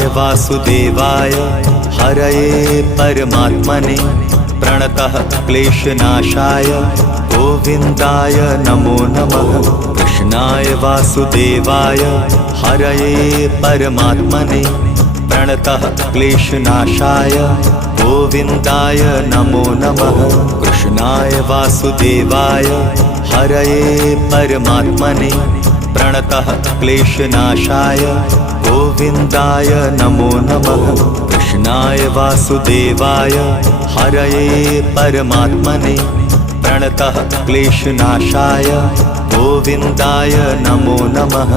कृष्णाय वासुदेवाय हरये परमात्मने प्रणतः क्लेशनाशाय गोविन्दाय नमो नमः। कृष्णाय वासुदेवाय हरये परमात्मने प्रणतः क्लेशनाशाय गोविन्दाय नमो नमः। कृष्णाय वासुदेवाय हरये परमात्मने प्रणतः क्लेशनाशाय गोविन्दाय नमो नमः। कृष्णाय वासुदेवाय हरये परमात्मने प्रणतः क्लेशनाशाय गोविन्दाय नमो नमः।